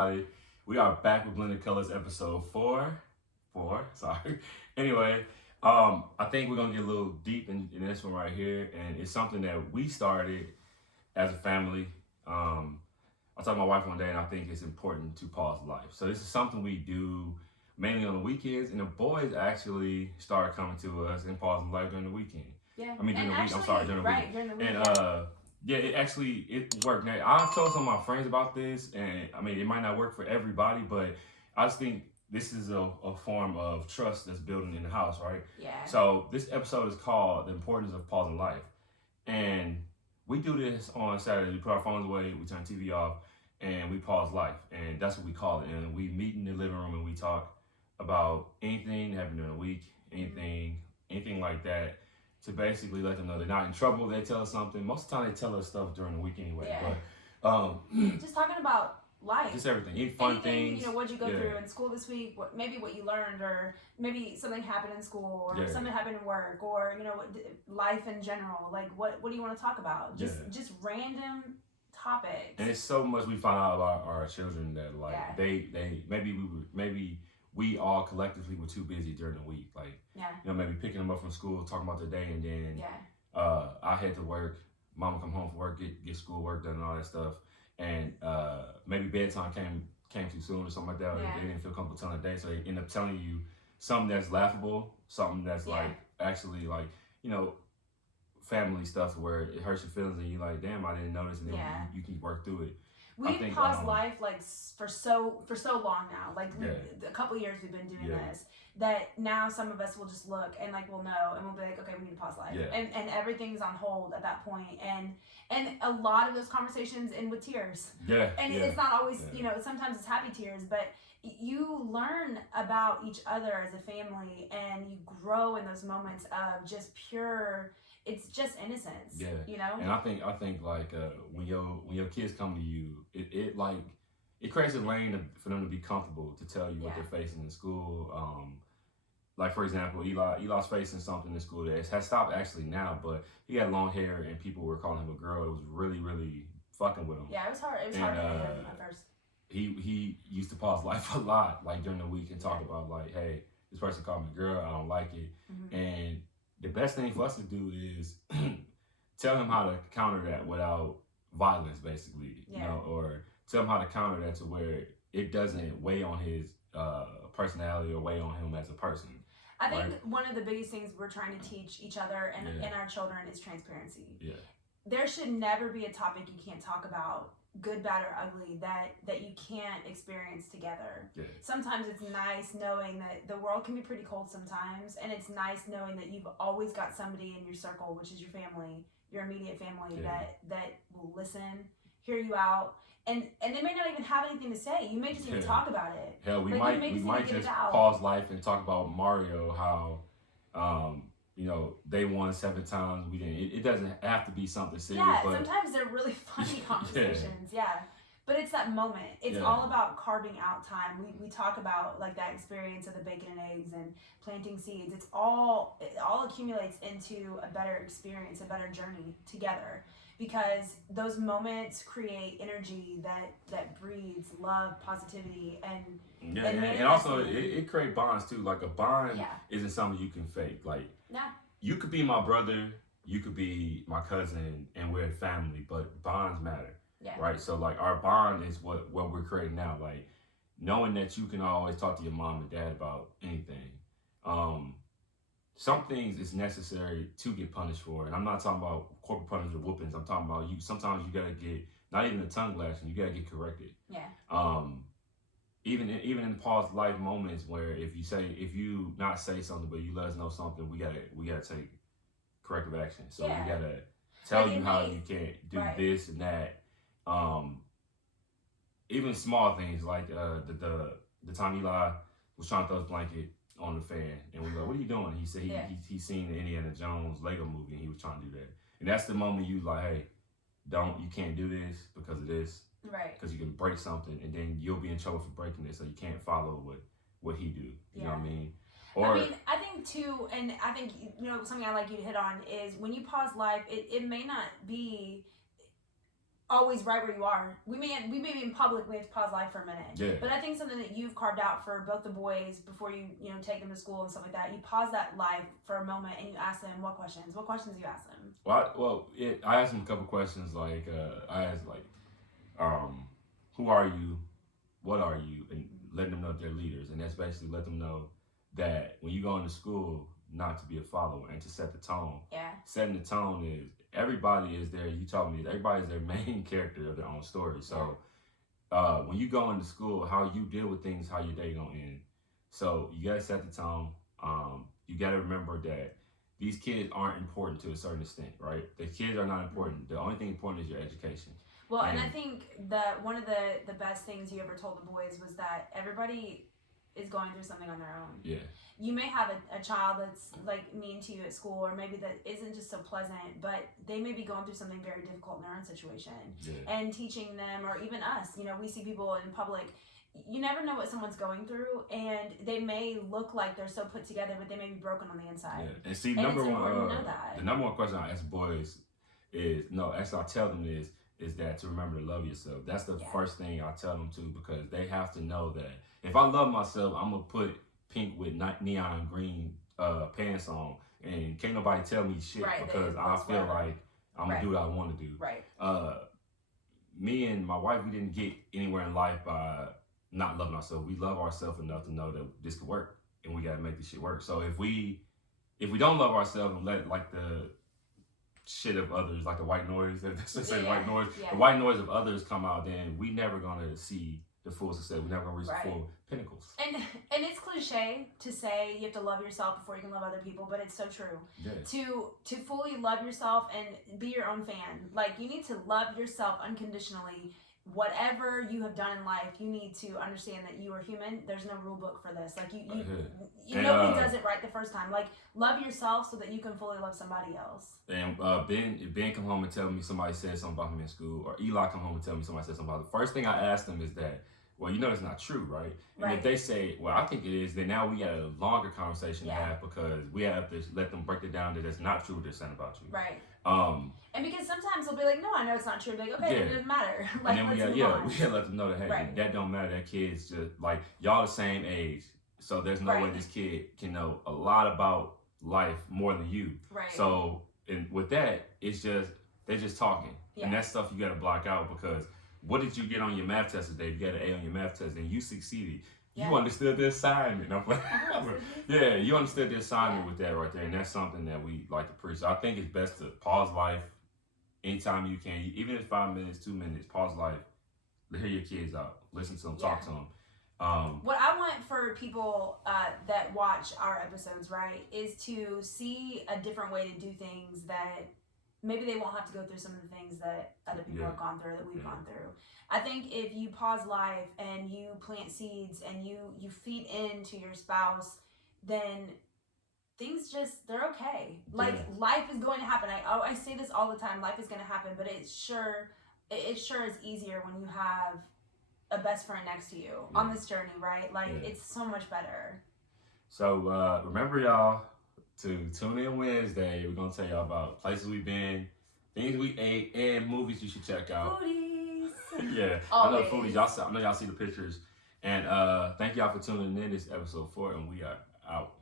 We are back with Blended Colors episode four, sorry. Anyway, I think we're gonna get a little deep in this one right here, and it's something that we started as a family. I talked to my wife one day, and I think it's important to pause life. So this is something we do mainly on the weekends, and the boys actually started coming to us and pausing life during the weekend. Yeah. I mean during and the week. I'm actually, sorry, during the right, week. during the week. And Yeah. yeah, it worked. Now I've told some of my friends about this, and I mean it might not work for everybody, but I just think this is a form of trust that's building in the house, right? Yeah. So this episode is called "The Importance of Pausing Life," and we do this on Saturday. We put our phones away, we turn TV off, and we pause life, and that's what we call it. And we meet in the living room and we talk about anything that happened during the week, anything like that, to basically let them know they're not in trouble. They tell us something. Most of the time, they tell us stuff during the week anyway. Yeah. But Just talking about life. just everything, any fun Anything, things. what'd you go Yeah. through in school this week? Maybe what you learned, or maybe something happened in school, or Yeah. something happened at work, or life in general. Like what do you want to talk about? Just random topics. And it's so much we find out about our children that like Yeah. they maybe we all collectively were too busy during the week, like Yeah. maybe picking them up from school, talking about their day, and then Yeah. I had to work. Mama come home from work, get school work done and all that stuff, and maybe bedtime came too soon or something like that. Or Yeah. they didn't feel comfortable telling their day, so they end up telling you something that's laughable, something that's Yeah. like actually like family stuff where it hurts your feelings, and you're like, damn, I didn't notice, and then Yeah. you can work through it. We've paused life like for so long now. Like a couple years we've been doing this. That now some of us will just look and like we'll know and we'll be like, okay, we need to pause life, and everything's on hold at that point. And a lot of those conversations end with tears. Yeah. And it's not always sometimes it's happy tears, but you learn about each other as a family, and you grow in those moments of just pure. It's just innocence. Yeah. And I think like when your kids come to you, it creates a lane for them to be comfortable to tell you what they're facing in school. Like for example, Eli's facing something in school that has stopped actually now, but he had long hair and people were calling him a girl. It was really, really fucking with him. Yeah, it was hard. It was hard at first. He used to pause life a lot, like during the week, and talk about like, hey, this person called me a girl, I don't like it. And the best thing for us to do is tell him how to counter that without violence, basically, or tell him how to counter that to where it doesn't weigh on his personality or weigh on him as a person. I think one of the biggest things we're trying to teach each other and our children is transparency. Yeah. There should never be a topic you can't talk about, good, bad, or ugly, that you can't experience together. Yeah. Sometimes it's nice knowing that the world can be pretty cold sometimes, and it's nice knowing that you've always got somebody in your circle, which is your family, your immediate family, that will listen, hear you out, and they may not even have anything to say. You may just even talk about it. Hell, we might just pause life and talk about Mario, how they won 7 times. We didn't. It doesn't have to be something serious. Yeah, but sometimes they're really funny conversations. Yeah. But it's that moment. It's all about carving out time. We talk about like that experience of the bacon and eggs and planting seeds. It all accumulates into a better experience, a better journey together. Because those moments create energy that breeds love, positivity, and also it creates bonds too. Like a bond isn't something you can fake. Like you could be my brother, you could be my cousin, and we're family, but bonds matter. Yeah. Right. So like our bond is what we're creating now. Like knowing that you can always talk to your mom and dad about anything. Some things is necessary to get punished for, and I'm not talking about corporal punishment or whoopings. I'm talking about you. Sometimes you gotta get not even a tongue lashing. You gotta get corrected. Yeah. Even in past life moments where if you not say something but you let us know something, we gotta take corrective action. So we gotta tell you how you can't do this and that. Even small things like the time Eli was trying to throw his blanket on the fan, and we were like, what are you doing? He said he seen the Indiana Jones Lego movie, and he was trying to do that. And that's the moment you like, hey, you can't do this because of this. Right. Because you can break something, and then you'll be in trouble for breaking it, so you can't follow what he do. You know what I mean? I think too, and I think something I'd like you to hit on is when you pause life, it may not be always right where you are. We may be in public, we have to pause life for a minute. Yeah. But I think something that you've carved out for both the boys before you take them to school and stuff like that, you pause that life for a moment and you ask them what questions. What questions do you ask them? I asked them a couple questions like I asked like, who are you, what are you, and letting them know they're leaders, and that's basically let them know that when you go into school, not to be a follower and to set the tone. Yeah. Setting the tone is everybody is there. You told me everybody's their main character of their own story. So when you go into school, how you deal with things, how your day gonna end. So you gotta set the tone. You gotta remember that these kids aren't important to a certain extent, right? The kids are not important. The only thing important is your education. Well, and I think that one of the best things you ever told the boys was that everybody is going through something on their own. Yeah. You may have a child that's like mean to you at school, or maybe that isn't just so pleasant, but they may be going through something very difficult in their own situation. Yeah. And teaching them, or even us, we see people in public, you never know what someone's going through, and they may look like they're so put together, but they may be broken on the inside. Yeah. And see, and number it's one, important to know that. the number one question I ask boys is, actually I tell them is that to remember to love yourself. That's the first thing I tell them to, because they have to know that if I love myself, I'm gonna put pink with neon green pants on, and can't nobody tell me shit, because I feel like I'm gonna do what I want to do. Right. Me and my wife, we didn't get anywhere in life by not loving ourselves. We love ourselves enough to know that this could work, and we gotta make this shit work. So if we don't love ourselves and let like the shit of others, like the white noise, the white noise of others come out, then we never gonna see the full success. We're never gonna reach the full pinnacles. And it's cliche to say you have to love yourself before you can love other people, but it's so true. Yeah. To fully love yourself and be your own fan, like you need to love yourself unconditionally. Whatever you have done in life, you need to understand that you are human. There's no rule book for this. Like nobody does it right the first time. Like love yourself so that you can fully love somebody else. And Ben come home and tell me somebody said something about him in school, or Eli come home and tell me somebody said something about him. The first thing I ask them is that, well, that's not true, right? And if they say, well, I think it is, then now we got a longer conversation to have, because we have to let them break it down that it's not true what they're saying about you. Right. And because sometimes they'll be like, no, I know it's not true. Like, okay, it doesn't matter. Like, and then we gotta let them know that, hey, that don't matter. That kid's just like, y'all the same age. So there's no way this kid can know a lot about life more than you. Right. So, and with that, it's just, they're just talking. Yeah. And that's stuff you gotta block out, because what did you get on your math test today? You got an A on your math test and you succeeded. Yeah. You understood the assignment. Yeah, you understood the assignment with that right there. And that's something that we like to preach. So I think it's best to pause life anytime you can. Even if 5 minutes, 2 minutes, pause life. Hear your kids out. Listen to them, talk to them. What I want for people that watch our episodes, right, is to see a different way to do things, that maybe they won't have to go through some of the things that other people have gone through, that we've gone through. I think if you pause life and you plant seeds and you feed into your spouse, then things they're okay. Like life is going to happen. I say this all the time. Life is going to happen, but it sure is easier when you have a best friend next to you on this journey, right? Like it's so much better. So remember, y'all, to tune in Wednesday. We're gonna tell y'all about places we've been, things we ate, and movies you should check out. Foodies. Yeah, always. I know foodies. I know y'all see the pictures. And thank y'all for tuning in. This is episode 4, and we are out.